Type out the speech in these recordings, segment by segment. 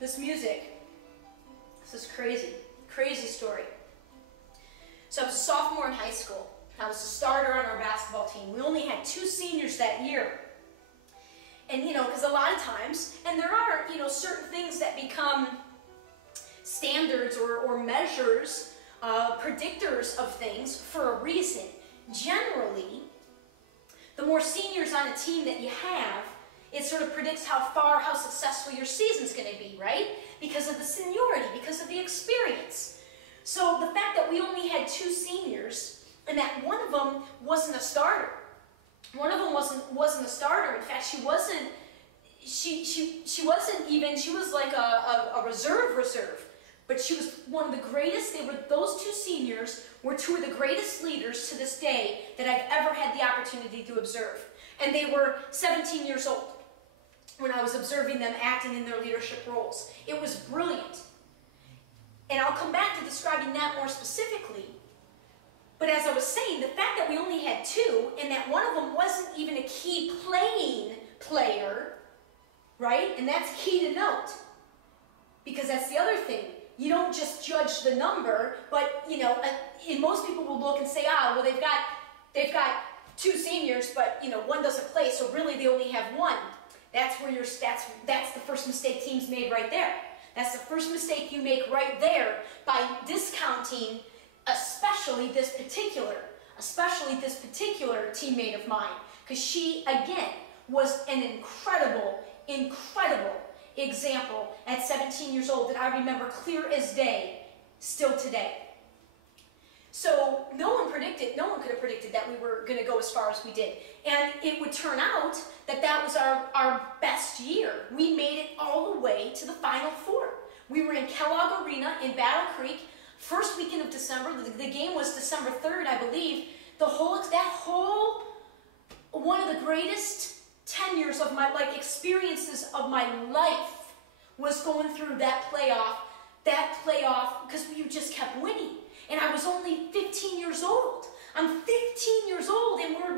this music. This is crazy, crazy story. So I was a sophomore in high school. I was a starter on our basketball team. We only had 2 seniors that year. And because a lot of times, and there are, certain things that become standards or measures, predictors of things for a reason. Generally, the more seniors on a team that you have, it sort of predicts how successful your season's going to be, right? Because of the seniority, because of the experience. So the fact that we only had 2 seniors, and that one of them wasn't a starter. One of them wasn't a starter. In fact, she was like a reserve. But she was one of the greatest. Those 2 seniors were 2 of the greatest leaders to this day that I've ever had the opportunity to observe. And they were 17 years old when I was observing them acting in their leadership roles. It was brilliant. And I'll come back to describing that more specifically. But as I was saying, the fact that we only had 2 and that one of them wasn't even a key playing player, right? And that's key to note. Because that's the other thing. You don't just judge the number, but, and most people will look and say, well, they've got 2 seniors, but, one doesn't play, so really they only have 1. That's where that's the first mistake teams made right there. That's the first mistake you make right there by discounting especially this particular teammate of mine, because she, again, was an incredible example at 17 years old that I remember clear as day, still today. So no one could have predicted that we were going to go as far as we did. And it would turn out that that was our best year. We made it all the way to the Final Four. We were in Kellogg Arena in Battle Creek, first weekend of December. The game was December 3rd, I believe. One of the greatest tenures of my, experiences of my life was going through that playoff, because you just kept winning. And I was only 15 years old. I'm 15 years old, and we're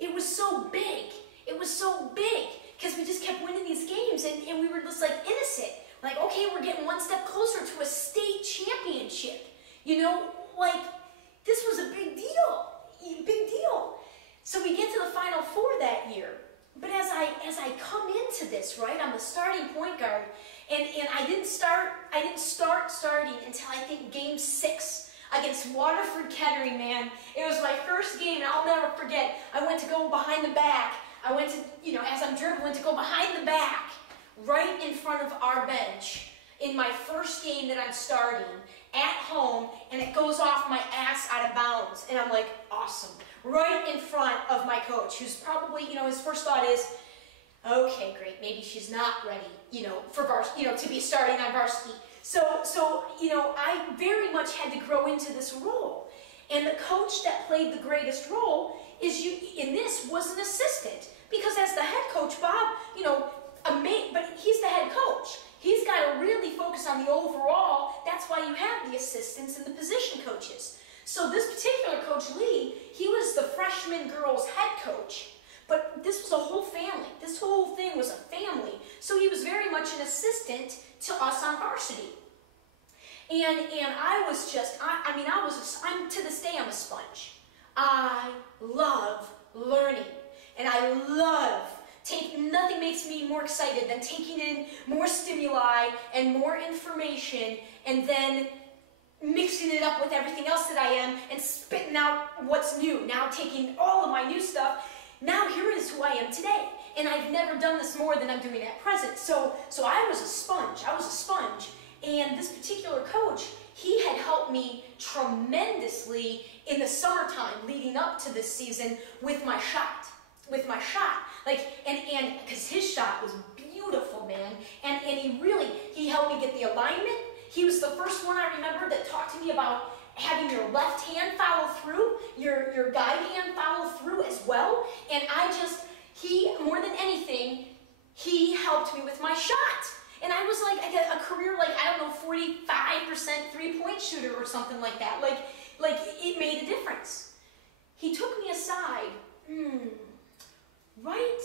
it was so big. It was so big, because we just kept winning these games, and we were just innocent. Okay, we're getting one step closer to a state championship. This was a big deal. So we get to the Final Four that year. But as I come into this, right, I'm the starting point guard, and I didn't start starting until I think game 6 against Waterford Kettering, man. It was my first game, and I'll never forget. I went to go behind the back. I went to, as I'm dribbling, went to go behind the back, right in front of our bench, in my first game that I'm starting, at home, and it goes off my ass out of bounds. And I'm like, awesome. Right in front of my coach, who's probably, his first thought is, okay, great, maybe she's not ready, for varsity, to be starting on varsity. So, I very much had to grow into this role. And the coach that played the greatest role was an assistant. Because as the head coach, Bob, but he's the head coach. He's got to really focus on the overall. That's why you have the assistants and the position coaches. So this particular Coach Lee, he was the freshman girls head coach. But this was a whole family. This whole thing was a family. So he was very much an assistant to us on varsity. And I was just, to this day, I'm a sponge. I love learning. And I love nothing makes me more excited than taking in more stimuli and more information and then mixing it up with everything else that I am and spitting out what's new. Now taking all of my new stuff. Now here is who I am today. And I've never done this more than I'm doing at present. So I was a sponge. And this particular coach, he had helped me tremendously in the summertime leading up to this season with my shot. And because his shot was beautiful, man. And he helped me get the alignment. He was the first one I remember that talked to me about having your left hand follow through, your guide hand follow through as well. And more than anything, he helped me with my shot. And I was a career, 45% three-point shooter or something like that. It made a difference. He took me aside, right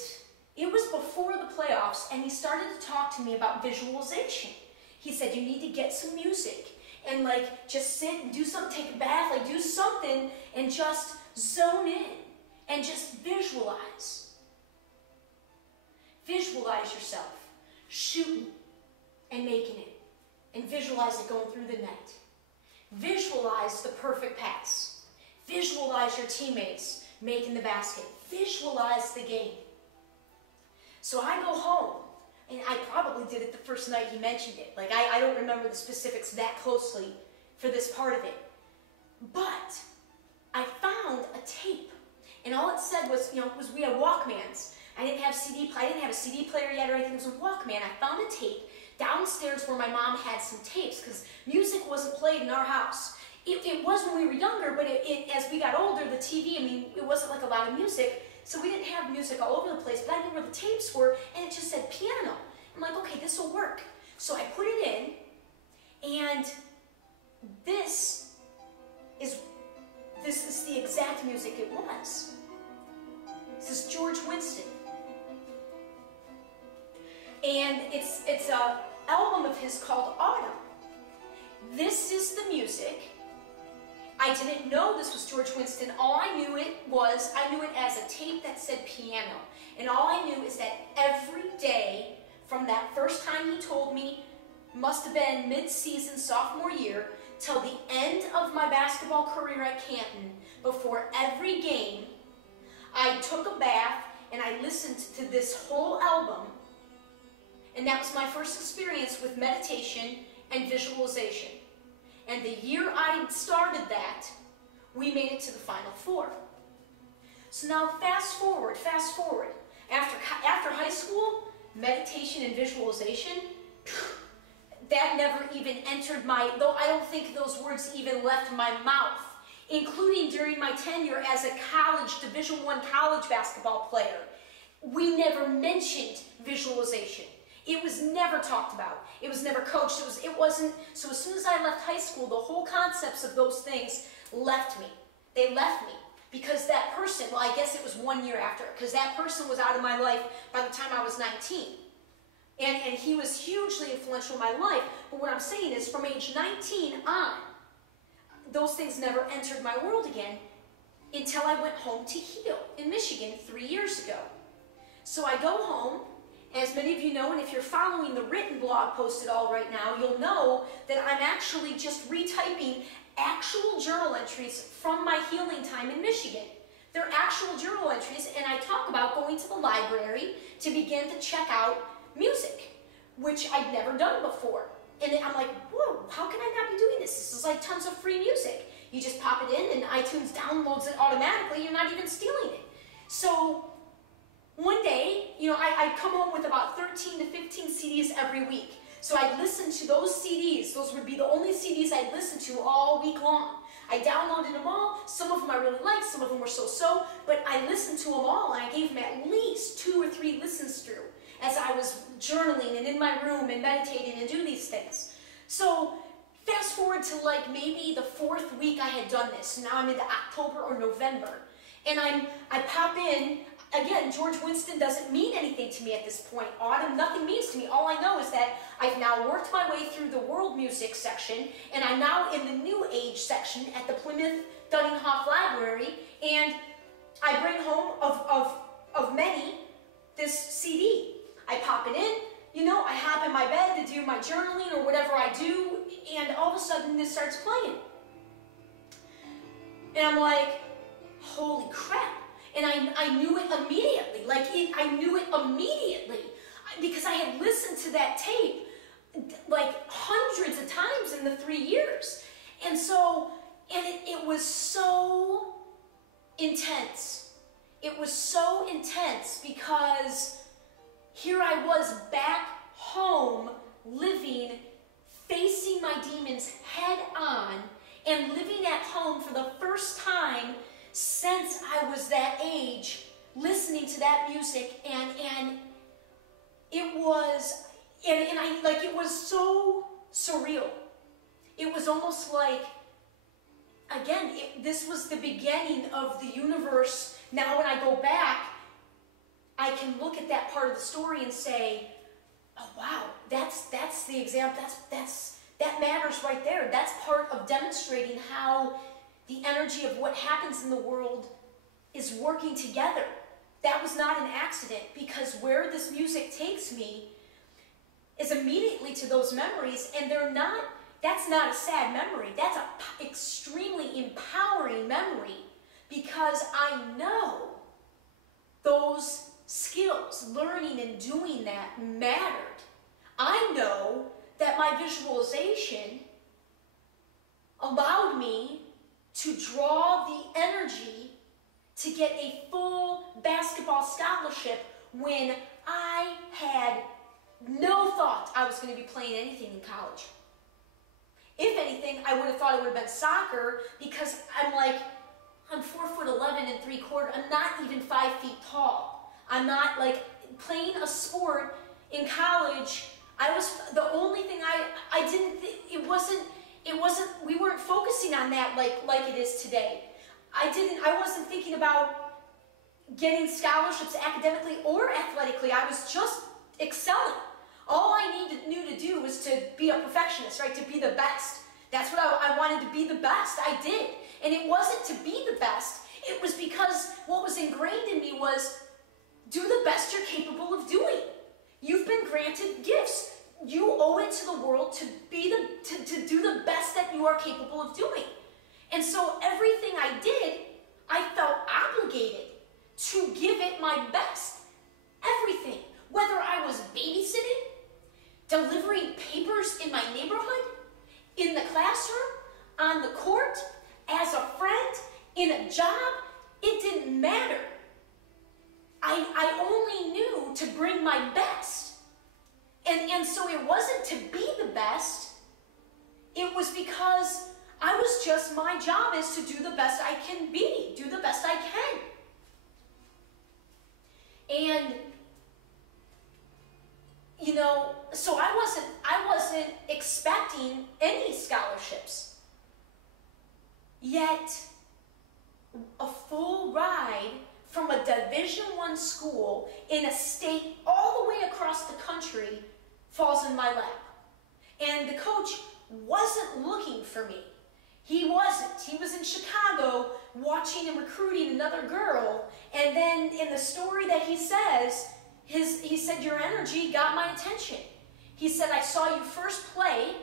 It was before the playoffs, and he started to talk to me about visualization. He said, you need to get some music and like just sit and do something, take a bath, like do something and just zone in and just visualize. Visualize yourself shooting and making it, and visualize it going through the net. Visualize the perfect pass. Visualize your teammates making the basket. Visualize the game. So I go home, and I probably did it the first night he mentioned it. Like, I don't remember the specifics that closely for this part of it. But I found a tape, and all it said was, was we had Walkmans. I didn't have a CD player yet or anything. It was a Walkman. I found a tape downstairs where my mom had some tapes, because music wasn't played in our house. It was when we were younger, but as we got older, the TV, it wasn't like a lot of music. So we didn't have music all over the place, but I knew where the tapes were, and it just said piano. I'm like, okay, this will work. So I put it in, and this is the exact music it was. This is George Winston. And it's an album of his called Autumn. This is the music. I didn't know this was George Winston. All I knew it as a tape that said piano. And all I knew is that every day from that first time he told me, must have been mid-season sophomore year, till the end of my basketball career at Canton, before every game, I took a bath and I listened to this whole album. And that was my first experience with meditation and visualization. And the year I started that, we made it to the Final Four. So now fast forward. After high school, meditation and visualization, that never even entered though I don't think those words even left my mouth, including during my tenure as a Division I college basketball player. We never mentioned visualization. It was never talked about. It was never coached. It wasn't. So as soon as I left high school, the whole concepts of those things left me. They left me because that person, well, I guess it was 1 year after, because that person was out of my life by the time I was 19. And he was hugely influential in my life. But what I'm saying is from age 19 on, those things never entered my world again until I went home to heal in Michigan 3 years ago. So I go home. As many of you know, and if you're following the written blog posted all right now, you'll know that I'm actually just retyping actual journal entries from my healing time in Michigan. They're actual journal entries, and I talk about going to the library to begin to check out music, which I'd never done before. And I'm like, whoa, how can I not be doing this? This is like tons of free music. You just pop it in, and iTunes downloads it automatically. You're not even stealing it. So one day, I come home with about 13 to 15 CDs every week. So I'd listen to those CDs. Those would be the only CDs I'd listen to all week long. I downloaded them all. Some of them I really liked. Some of them were so-so. But I listened to them all, and I gave them at least 2 or 3 listens through as I was journaling and in my room and meditating and do these things. So fast forward to like maybe the 4th week I had done this. Now I'm into October or November. And I pop in. Again, George Winston doesn't mean anything to me at this point. Autumn, nothing means to me. All I know is that I've now worked my way through the world music section, and I'm now in the new age section at the Plymouth Dunninghoff Library, and I bring home, of many, this CD. I pop it in, I hop in my bed to do my journaling or whatever I do, and all of a sudden this starts playing. And I'm like, holy crap. And I knew it immediately, I knew it immediately, because I had listened to that tape like hundreds of times in the 3 years. And so, it was so intense. It was so intense because here I was back home, living, facing my demons head on, and living at home for the first time since I was that age, listening to that music, and it was, it was so surreal. It was almost like, again, this was the beginning of the universe. Now when I go back, I can look at that part of the story and say, oh wow, that's the example, that matters right there. That's part of demonstrating how the energy of what happens in the world is working together. That was not an accident, because where this music takes me is immediately to those memories, and that's not a sad memory. That's an extremely empowering memory, because I know those skills, learning and doing that, mattered. I know that my visualization allowed me to draw the energy to get a full basketball scholarship when I had no thought I was going to be playing anything in college. If anything, I would have thought it would have been soccer, because I'm 4'11" and 3/4. I'm not even 5 feet tall. I'm not like playing a sport in college. The only thing I didn't think, it wasn't, we weren't focusing on that like it is today. I wasn't thinking about getting scholarships academically or athletically. I was just excelling. All I knew to do was to be a perfectionist, right? To be the best. That's what I wanted to be the best. I did. And it wasn't to be the best. It was because what was ingrained in me was, do the best you're capable of doing. You've been granted gifts. You owe it to the world to do the best that you are capable of doing. And so everything I did, I felt obligated to give it my best. Everything. Whether I was babysitting, delivering papers in my neighborhood, in the classroom, on the court, as a friend, in a job, it didn't matter. I only knew to bring my best. And so it wasn't to be the best. It was because my job is to do the best I can be, do the best I can. And so I wasn't expecting any scholarships. Yet, a full ride from a Division I school in a state all the way across the country falls in my lap. And the coach wasn't looking for me. He wasn't. He was in Chicago watching and recruiting another girl. And then in the story that he says, he said, your energy got my attention. He said, I saw you first play.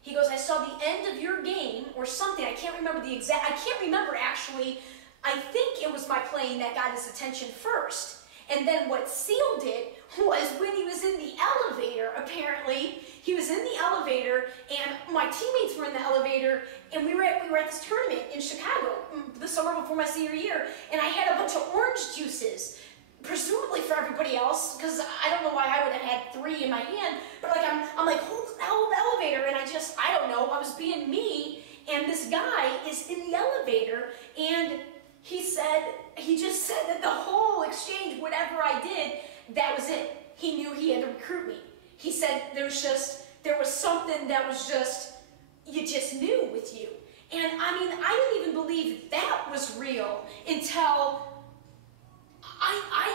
He goes, I saw the end of your game or something. I can't remember actually. I think it was my playing that got his attention first. And then what sealed it was when he was in the elevator, apparently. He was in the elevator, and my teammates were in the elevator, and we were at this tournament in Chicago the summer before my senior year, and I had a bunch of orange juices, presumably for everybody else, because I don't know why I would have had 3 in my hand, but like I'm like, hold the elevator, and I don't know, I was being me, and this guy is in the elevator, and he just said that the whole exchange, whatever I did, that was it. He knew he had to recruit me. He said there was something that was just, you just knew with you. And I mean, I didn't even believe that was real until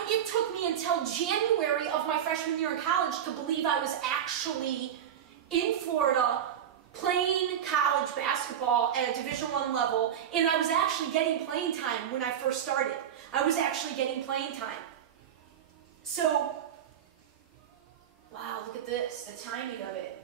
it took me until January of my freshman year in college to believe I was actually in Florida playing college basketball at a Division I level, and I was actually getting playing time when I first started. I was actually getting playing time. So, wow, look at this, the timing of it.